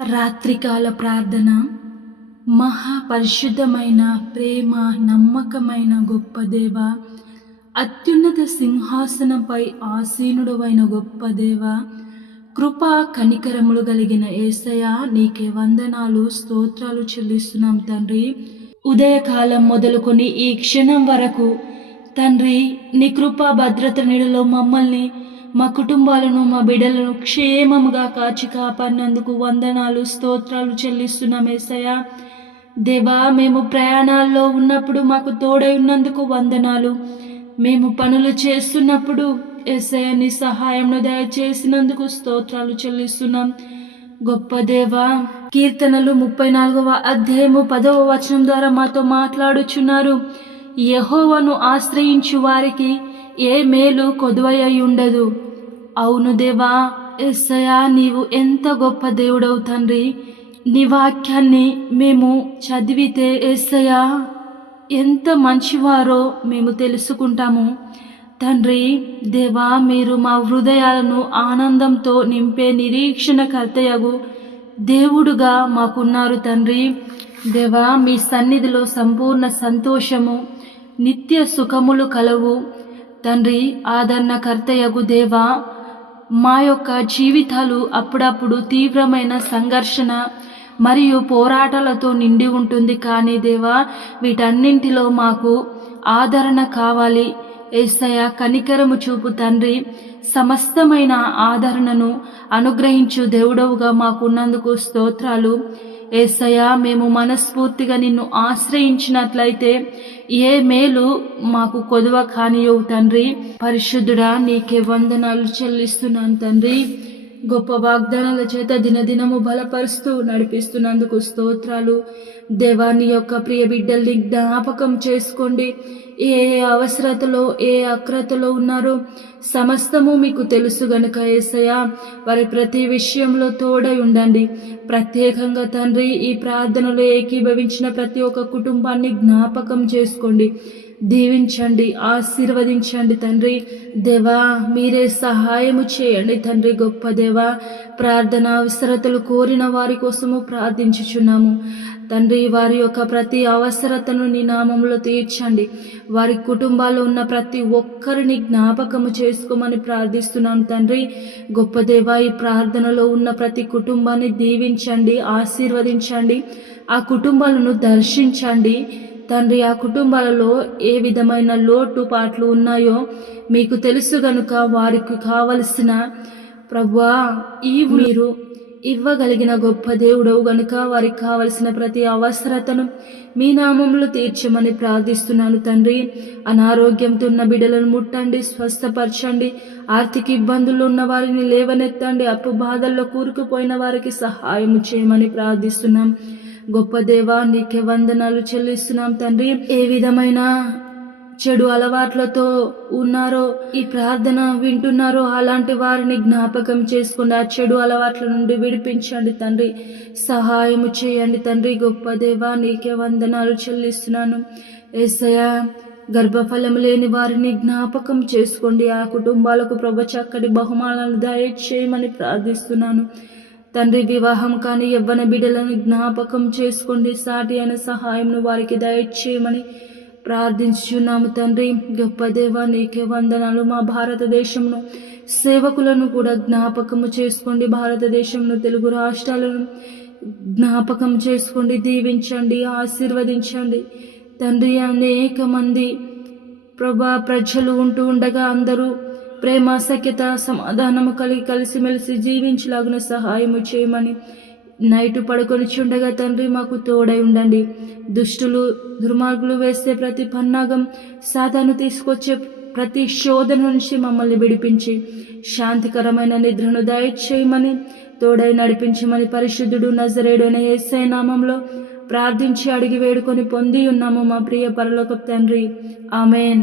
రాత్రికాల ప్రార్థన. మహాపరిశుద్ధమైన ప్రేమ నమ్మకమైన గొప్ప దేవ. అత్యున్నత సింహాసనంపై ఆసీనుడవైన గొప్ప దేవ. కృపా కనికరములు కలిగిన ఏసయ నీకే వందనాలు స్తోత్రాలు చెల్లిస్తున్నాం తండ్రి. ఉదయకాలం మొదలుకొని ఈ క్షణం వరకు తండ్రి నీ కృపా భద్రత నీడలో మమ్మల్ని మా కుటుంబాలను మా బిడ్డలను క్షేమముగా కాచి కాపాడినందుకు వందనాలు స్తోత్రాలు చెల్లిస్తున్నాం ఏసయ్య. దేవా మేము ప్రయాణాల్లో ఉన్నప్పుడు మాకు తోడై ఉన్నందుకు వందనాలు. మేము పనులు చేస్తున్నప్పుడు ఏసయ్యని సహాయంలో సహాయంను దయచేసినందుకు స్తోత్రాలు చెల్లిస్తున్నాం. గొప్ప దేవా కీర్తనలు ముప్పై నాలుగవ అధ్యాయము పదవ వచనం ద్వారా మాతో మాట్లాడుచున్నారు. యహోవను ఆశ్రయించు వారికి ఏ మేలు కొదువయ్యుండదు. అవును దేవా ఎస్సయా నీవు ఎంత గొప్ప దేవుడవు తండ్రి. నీ వాక్యాన్ని మేము చదివితే ఎస్సయా ఎంత మంచివారో మేము తెలుసుకుంటాము. తండ్రి దేవా మీరు మా హృదయాలను ఆనందంతో నింపే నిరీక్షణ కర్తయ్యగు దేవుడుగా మాకున్నారు తండ్రి. దేవా మీ సన్నిధిలో సంపూర్ణ సంతోషము నిత్య సుఖములు కలవు. తండ్రి ఆదరణకర్తయగు దేవా మా యొక్క జీవితాలు అప్పుడప్పుడు తీవ్రమైన సంఘర్షణ మరియు పోరాటాలతో నిండి ఉంటుంది కానీ దేవా వీటన్నింటిలో మాకు ఆదరణ కావాలి. ఏసయ కనికరము చూపు తండ్రి సమస్తమైన ఆదరణను అనుగ్రహించు దేవుడవుగా మాకున్నందుకు స్తోత్రాలు. ఏసయా మేము మనస్ఫూర్తిగా నిన్ను ఆశ్రయించినట్లయితే ఏ మేలు మాకు కొదువ కానియవు తండ్రి. పరిశుద్ధుడా నీకే వందనాలు చెల్లిస్తున్నాను తండ్రి. గొప్ప వాగ్దానాల చేత దినదినము బలపరుస్తూ నడిపిస్తున్నందుకు స్తోత్రాలు. దేవాని యొక్క ప్రియ బిడ్డల్ని జ్ఞాపకం చేసుకోండి. ఏ అవసరతలో ఏ అక్రతలో ఉన్నారో సమస్తము మీకు తెలుసు గనుక ఏసయ వారి ప్రతి విషయంలో తోడై ఉండండి. ప్రత్యేకంగా తండ్రి ఈ ప్రార్థనలో ఏకీభవించిన ప్రతి ఒక్క కుటుంబాన్ని జ్ఞాపకం చేసుకోండి. దీవించండి ఆశీర్వదించండి తండ్రి. దేవా మీరే సహాయము చేయండి తండ్రి గొప్ప దేవా. ప్రార్థన అవసరతలు కోరిన వారి కోసము ప్రార్థించుచున్నాము. తండ్రి వారి యొక్క ప్రతి అవసరతను నీ నామంలో తీర్చండి. వారి కుటుంబాల్లో ఉన్న ప్రతి ఒక్కరిని జ్ఞాపకము చేసుకోమని ప్రార్థిస్తున్నాను తండ్రి. గొప్ప దేవా ఈ ప్రార్థనలో ఉన్న ప్రతి కుటుంబాన్ని దీవించండి ఆశీర్వదించండి ఆ కుటుంబాలను దర్శించండి. తండ్రి ఆ కుటుంబాలలో ఏ విధమైన లోటు పాట్లు ఉన్నాయో మీకు తెలుసు గనుక వారికి కావలసిన ప్రభా ఈ మీరు ఇవ్వగలిగిన గొప్ప దేవుడవు గనుక వారికి కావలసిన ప్రతి అవసరతను మీ నామంలో తీర్చమని ప్రార్థిస్తున్నాను తండ్రి. అనారోగ్యంతో ఉన్న బిడ్డలను ముట్టండి స్వస్థపరచండి. ఆర్థిక ఇబ్బందులు ఉన్న వారిని లేవనెత్తండి. అప్పు బాధల్లో కూరుకుపోయిన వారికి సహాయం చేయమని ప్రార్థిస్తున్నాం. గొప్ప దేవా నీకే వందనాలు చెల్లిస్తున్నాం తండ్రి. ఏ విధమైన చెడు అలవాట్లతో ఉన్నారో ఈ ప్రార్థన వింటున్నారో అలాంటి వారిని జ్ఞాపకం చేసుకుని ఆ చెడు అలవాట్ల నుండి విడిపించండి తండ్రి. సహాయము చేయండి తండ్రి. గొప్ప దేవా నీకే వందనాలు చెల్లిస్తున్నాను. ఏసయా గర్భఫలం లేని వారిని జ్ఞాపకం చేసుకోండి. ఆ కుటుంబాలకు ప్రభ చక్కటి బహుమానాలు దయచేయమని ప్రార్థిస్తున్నాను. తండ్రి వివాహం కాని యవ్వన బిడ్డలను జ్ఞాపకం చేసుకోండి. సాటి అయిన సహాయంను వారికి దయచేయమని ప్రార్థించున్నాము తండ్రి. గొప్ప దేవ నీకే వందనాలు. మా భారతదేశంలో సేవకులను కూడా జ్ఞాపకము చేసుకోండి. భారతదేశంలో తెలుగు రాష్ట్రాలను జ్ఞాపకం చేసుకోండి. దీవించండి ఆశీర్వదించండి. తండ్రి అనేక మంది ప్రభా ప్రజలు ఉంటూ ఉండగా అందరూ ప్రేమాసక్యత సమాధానము కలిగి కలిసిమెలిసి జీవించలాగున సహాయము చేయమని నైటు పడుకొని చుండగా తండ్రి మాకు తోడై ఉండండి. దుష్టులు దుర్మార్గులు వేస్తే ప్రతి పన్నాగం సాధాను తీసుకొచ్చే ప్రతి శోధన నుంచి మమ్మల్ని విడిపించి శాంతికరమైన నిద్రను దయచేయమని తోడై నడిపించమని పరిశుద్ధుడు నజరేడైన ఏసై నామంలో ప్రార్థించి అడిగి వేడుకొని పొంది ఉన్నాము మా ప్రియ పరలోక తండ్రి. ఆమెన్.